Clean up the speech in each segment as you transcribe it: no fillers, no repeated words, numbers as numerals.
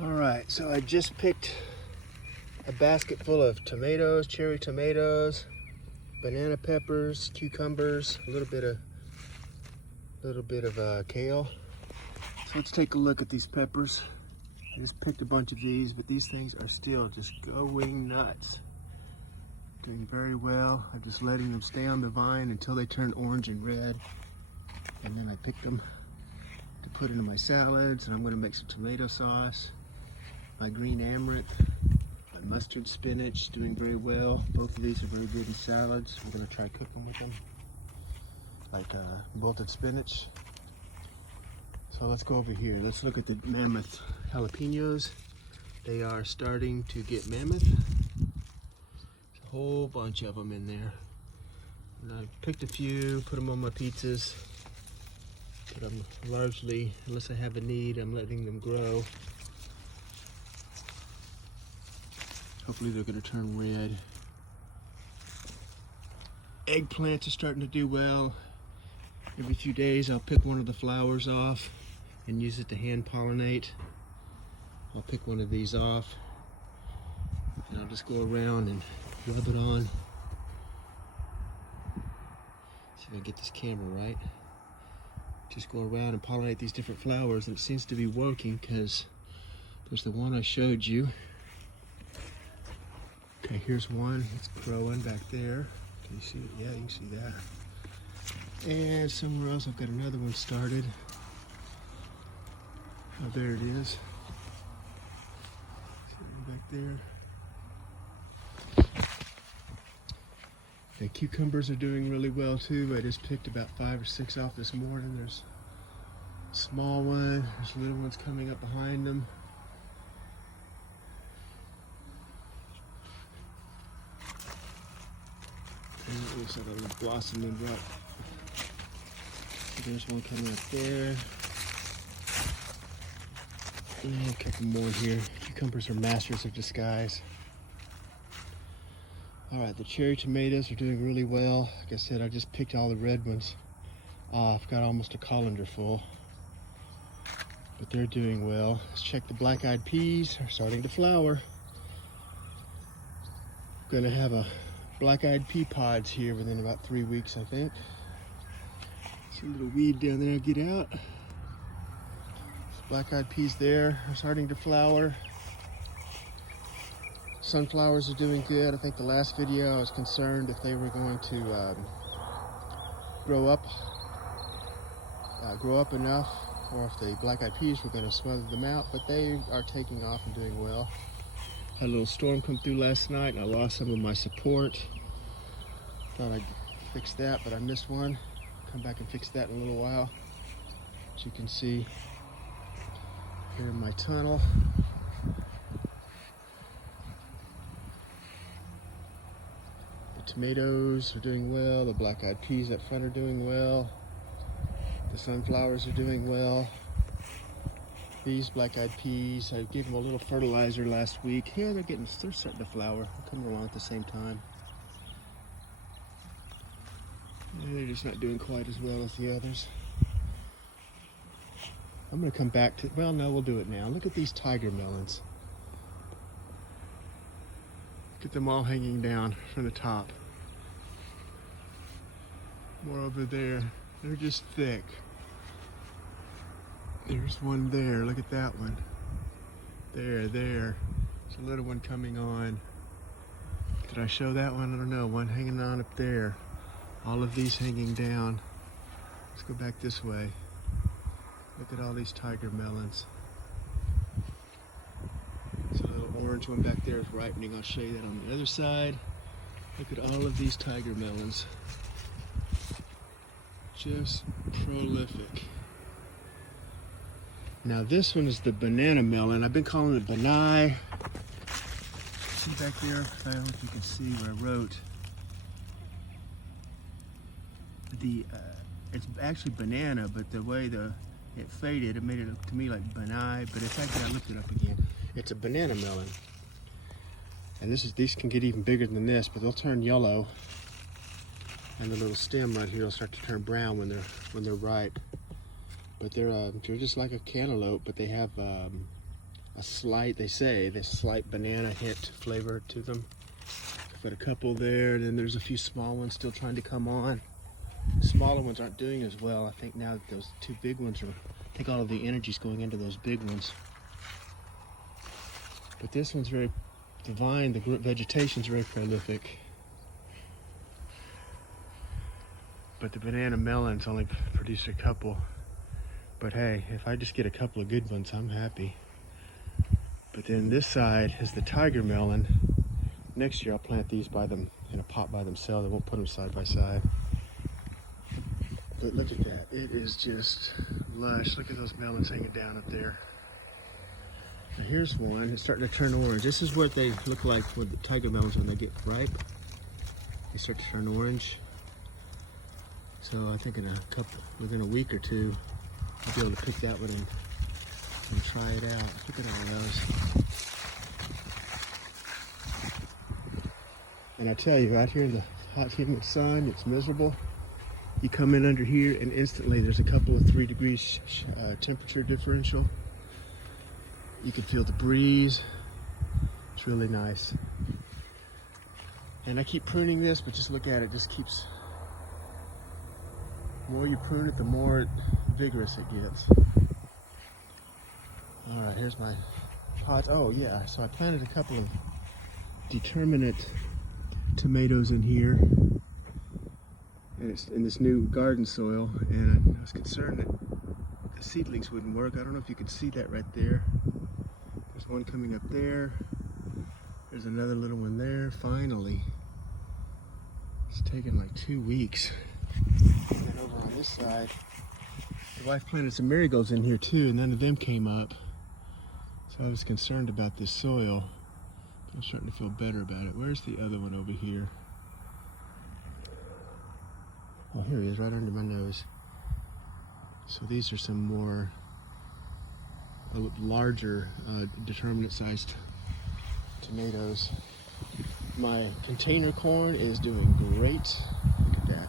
All right, so I just picked a basket full of tomatoes, cherry tomatoes, banana peppers, cucumbers, a little bit of kale. So let's take a look at these peppers. I just picked a bunch of these, but these things are still just going nuts. Doing very well. I'm just letting them stay on the vine until they turn orange and red. And then I pick them to put into my salads, and I'm going to make some tomato sauce. My green amaranth, my mustard spinach, doing very well. Both of these are very good in salads. We're going to try cooking with them, like bolted spinach. So let's go over here. Let's look at the mammoth jalapenos. They are starting to get mammoth. There's a whole bunch of them in there. And I picked a few, put them on my pizzas. But I'm largely, unless I have a need, I'm letting them grow. Hopefully they're going to turn red. Eggplants are starting to do well. Every few days I'll pick one of the flowers off and use it to hand pollinate. I'll pick one of these off and I'll just go around and rub it on. See if I can get this camera right. Just go around and pollinate these different flowers, and it seems to be working because there's the one I showed you. Okay, here's one. It's growing back there. Can you see it? Yeah, you can see that. And somewhere else I've got another one started. Oh, there it is. See it back there. The cucumbers are doing really well too. I just picked about 5 or 6 off this morning. There's a small one. There's little ones coming up behind them. And looks like a little blossoming up. There's one coming up there. And a couple more here. Cucumbers are masters of disguise. All right, the cherry tomatoes are doing really well. Like I said, I just picked all the red ones off. Got almost a colander full, but they're doing well. Let's check the black-eyed peas. Are starting to flower. Gonna have a black-eyed pea pods here within about 3 weeks, I think. See a little weed down there, get out. Black-eyed peas there are starting to flower. Sunflowers are doing good. I think the last video I was concerned if they were going to grow up enough, or if the black-eyed peas were going to smother them out, but they are taking off and doing well. Had a little storm come through last night and I lost some of my support. Thought I'd fix that, but I missed one. Come back and fix that in a little while. As you can see here in my tunnel. The tomatoes are doing well. The black-eyed peas up front are doing well. The sunflowers are doing well. These black-eyed peas, I gave them a little fertilizer last week. Yeah, they're starting to flower. They're coming along at the same time. They're just not doing quite as well as the others. I'm gonna come back to, well, no, we'll do it now. Look at these tiger melons. Look at them all hanging down from the top. More over there. They're just thick. There's one there. Look at that one. There. There's a little one coming on. Did I show that one? I don't know. One hanging on up there. All of these hanging down. Let's go back this way. Look at all these tiger melons. There's a little orange one back there is ripening. I'll show you that on the other side. Look at all of these tiger melons. Just prolific. Now this one is the banana melon. I've been calling it banai. See back there? I don't know if you can see where I wrote. It's actually banana, but the way it faded, it made it look to me like banai. But in fact, I looked it up again. It's a banana melon. And these can get even bigger than this, but they'll turn yellow. And the little stem right here will start to turn brown when they're ripe. But they're just like a cantaloupe, but they have a they say, this slight banana hint flavor to them. I've got a couple there, and then there's a few small ones still trying to come on. The smaller ones aren't doing as well. I think now that those two big ones are, I think all of the energy's going into those big ones. But this one's very, the vine, the vegetation's very prolific. But the banana melons only produce a couple. But hey, if I just get a couple of good ones, I'm happy. But then this side is the tiger melon. Next year I'll plant these by them in a pot by themselves. I won't put them side by side. But look at that, it is just lush. Look at those melons hanging down up there. Now here's one, it's starting to turn orange. This is what they look like with the tiger melons when they get ripe. They start to turn orange. So I think within a week or two, I'll be able to pick that one and try it out. Look at all those. And I tell you, out here in the hot, humid sun, it's miserable. You come in under here and instantly there's a couple of 3 degrees temperature differential. You can feel the breeze. It's really nice. And I keep pruning this, but just look at it, just keeps, the more you prune it, the more vigorous it gets. All right, here's my pots. Oh yeah, so I planted a couple of determinate tomatoes in here, and it's in this new garden soil, and I was concerned that the seedlings wouldn't work. I don't know if you can see that right there. There's one coming up there. There's another little one there. Finally. It's taken like 2 weeks. And then over on this side, the wife planted some marigolds in here too, and none of them came up. So I was concerned about this soil. But I'm starting to feel better about it. Where's the other one over here? Oh, here he is, right under my nose. So these are some more larger, determinate-sized tomatoes. My container corn is doing great. Look at that.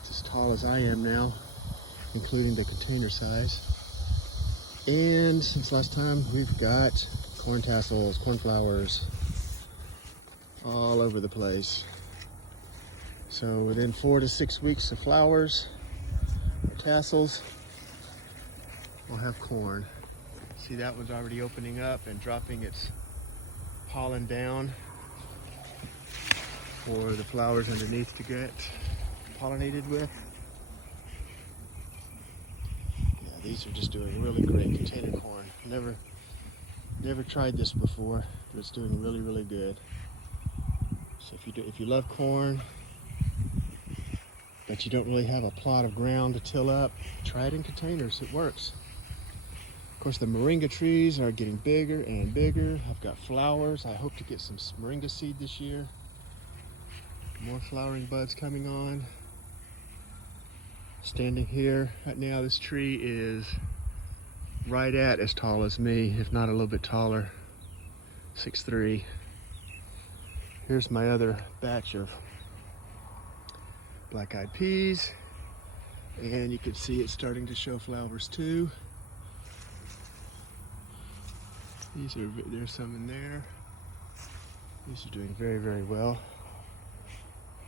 It's as tall as I am now, including the container size. And since last time, we've got corn tassels, cornflowers, all over the place. So within 4 to 6 weeks of flowers or tassels, we'll have corn. See, that one's already opening up and dropping its pollen down for the flowers underneath to get pollinated with. Yeah, these are just doing really great. Container corn. Never tried this before, but it's doing really, really good. So if you love corn, but you don't really have a plot of ground to till up, try it in containers. It works. Of course, the moringa trees are getting bigger and bigger. I've got flowers. I hope to get some moringa seed this year. More flowering buds coming on. Standing here right now, this tree is right at as tall as me, if not a little bit taller, 6'3". Here's my other batch of black-eyed peas, and you can see it's starting to show flowers too. There's some in there. These are doing very, very well.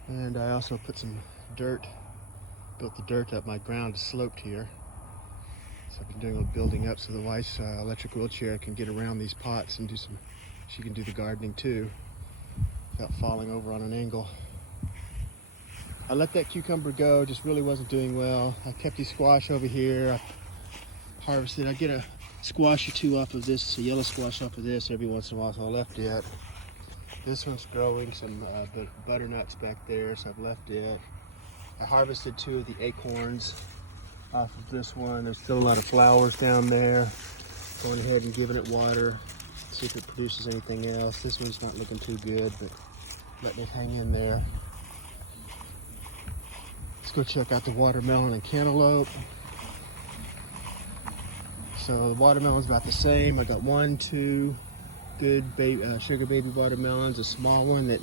And I also put some dirt, built the dirt up. My ground is sloped here. So I've been doing a little building up so the wife's electric wheelchair can get around these pots and she can do the gardening too, without falling over on an angle. I let that cucumber go, just really wasn't doing well. I kept these squash over here. I harvested, I get a squash or two off of this, a yellow squash off of this every once in a while, so I left it. This one's growing some butternuts back there, so I've left it. I harvested 2 of the acorns off of this one. There's still a lot of flowers down there. Going ahead and giving it water, see if it produces anything else. This one's not looking too good, but let me hang in there. Let's go check out the watermelon and cantaloupe. So the watermelon's about the same. I got 1, 2 good sugar baby watermelons, a small one that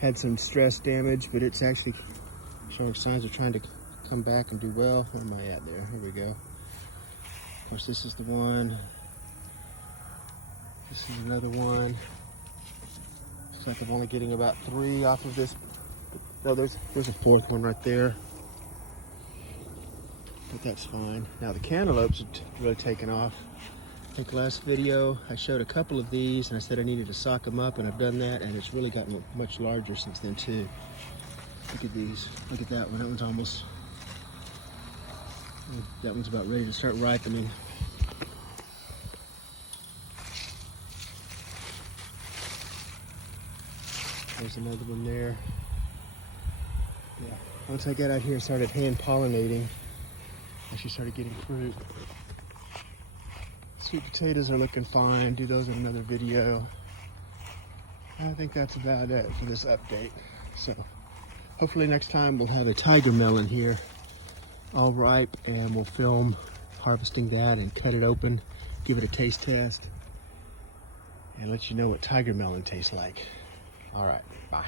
had some stress damage, but it's actually showing signs of trying to come back and do well. Where am I at there? Here we go. course, this is the one. This is another one. Looks like I'm only getting about 3 off of this. No, there's a 4th one right there. But that's fine. Now the cantaloupes are really taken off. I think last video I showed a couple of these and I said I needed to sock them up, and I've done that, and it's really gotten much larger since then too. Look at these. Look at that one. That one's about ready to start ripening. There's another one there. Yeah. Once I got out here and started hand pollinating, I actually started getting fruit. Sweet potatoes are looking fine. Do those in another video. I think that's about it for this update. So hopefully next time we'll have a tiger melon here, all ripe, and we'll film harvesting that and cut it open, give it a taste test, and let you know what tiger melon tastes like. All right, bye.